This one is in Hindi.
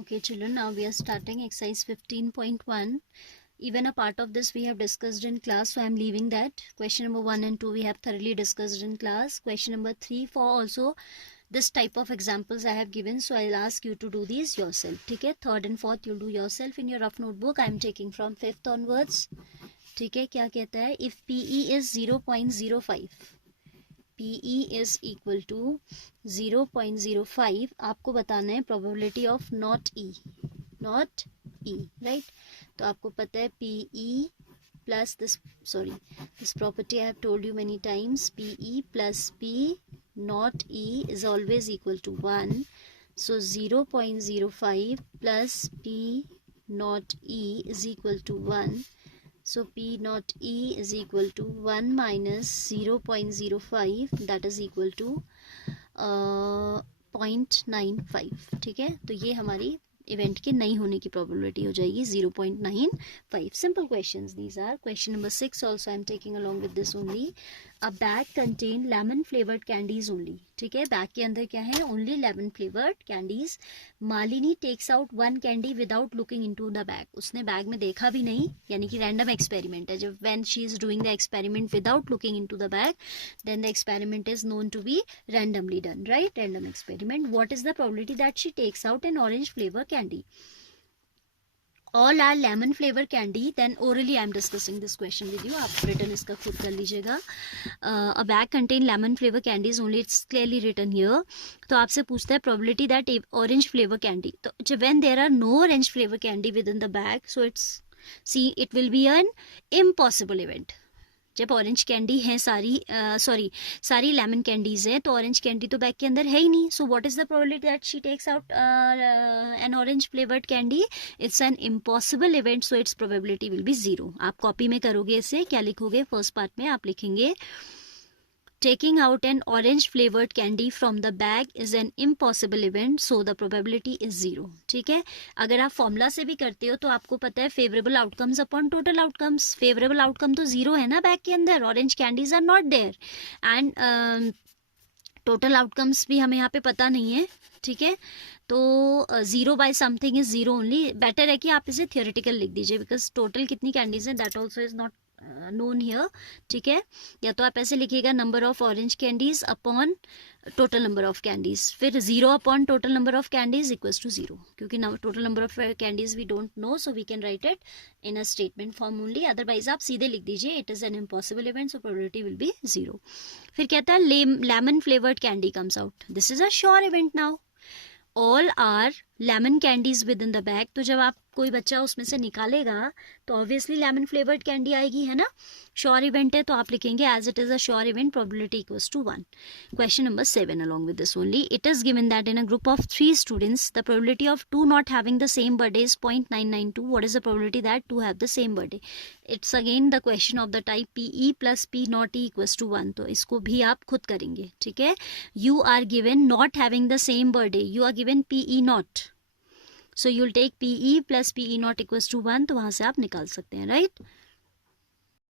Okay children, now we are starting exercise 15.1. Even a part of this we have discussed in class, so I am leaving that. Question number 1 and 2 we have thoroughly discussed in class. Question number 3, 4 also this type of examples I have given, so I'll ask you to do these yourself. ठीक है, third and fourth you'll do yourself in your rough notebook. I am taking from 5th onwards. ठीक है, क्या कहता है? If PE is 0.05, PE is equal to 0.05, आपको बताना है probability of not E, right? तो आपको पता है PE plus this property I have told you many times, PE plus P not E is always equal to 1. So 0.05 plus P not E is equal to 1. So P not E is equal to 1 minus 0.05, that is equal to 0.95. ठीक है, तो ये हमारी इवेंट के नहीं होने की प्रोबेबिलिटी हो जाएगी 0.95. Simple questions these are. Question number 6 also I am taking along with this only. A bag contain lemon flavoured candies only. ठीक है, बैग के अंदर क्या है? Only lemon flavoured candies. Malini takes out 1 candy without looking into the bag. उसने बैग में देखा भी नहीं, यानी कि रैंडम एक्सपेरिमेंट है. जब when she is doing the experiment without looking into the bag, then the experiment is known to be randomly done, right? Random experiment. What is the probability that she takes out an orange flavor candy? All are lemon flavor candy. Then orally I am discussing this question with you. आप written इसका खुद कर लीजिएगा. A bag contain lemon flavor candies only. It's clearly written here. तो आपसे पूछता है probability that orange flavor candy. तो when there are no orange flavor candy within the bag, so it will be an impossible event. जब ऑरेंज कैंडी है सारी लेमन कैंडीज है, तो ऑरेंज कैंडी तो बैग के अंदर है ही नहीं. So what is the probability that she takes out an orange flavoured candy? It's an impossible event, so its probability will be 0. आप कॉपी में करोगे इसे, क्या लिखोगे? फर्स्ट पार्ट में आप लिखेंगे taking out an orange flavored candy from the bag is an impossible event, so the probability is 0. ठीक है, अगर आप फॉर्मूला से भी करते हो तो आपको पता है favourable outcomes upon total outcomes. Favourable outcome तो 0 है ना बैग के अंदर, orange candies are not there, and total outcomes भी हमें यहाँ पे पता नहीं है. ठीक है, तो 0 by something is 0 only. Better है कि आप इसे थियोरेटिकल लिख दीजिए, बिकॉज टोटल कितनी कैंडीज है that also is not known here. ठीक है, या तो आप ऐसे लिखिएगा number of orange candies upon total number of candies, फिर 0 upon total number of candies equals to 0, क्योंकि total number of candies we don't know, so we can write it in a statement form only. Otherwise आप सीधे लिख दीजिए it is an impossible event, so probability will be 0. फिर कहता है lemon flavoured candy comes out. This is a sure event. Now all are lemon candies within the bag. तो जब आप कोई बच्चा उसमें से निकालेगा तो ऑब्वियसली लेमन फ्लेवर्ड कैंडी आएगी, है ना? श्योर इवेंट है तो आप लिखेंगे as it is a sure event, probability equals to 1. Question number 7 along with this only. It is given that in a group of 3 students the probability of 2 not having the same birthday is 0.992. What is the probability that 2 have the same birthday? It's again the question of the type PE plus P not E equals to 1. तो इसको भी आप खुद करेंगे. ठीक है, you are given not having the same birthday, you are given PE not, so you'll take PE plus PE not equals to 1. तो वहां से आप निकाल सकते हैं, राइट?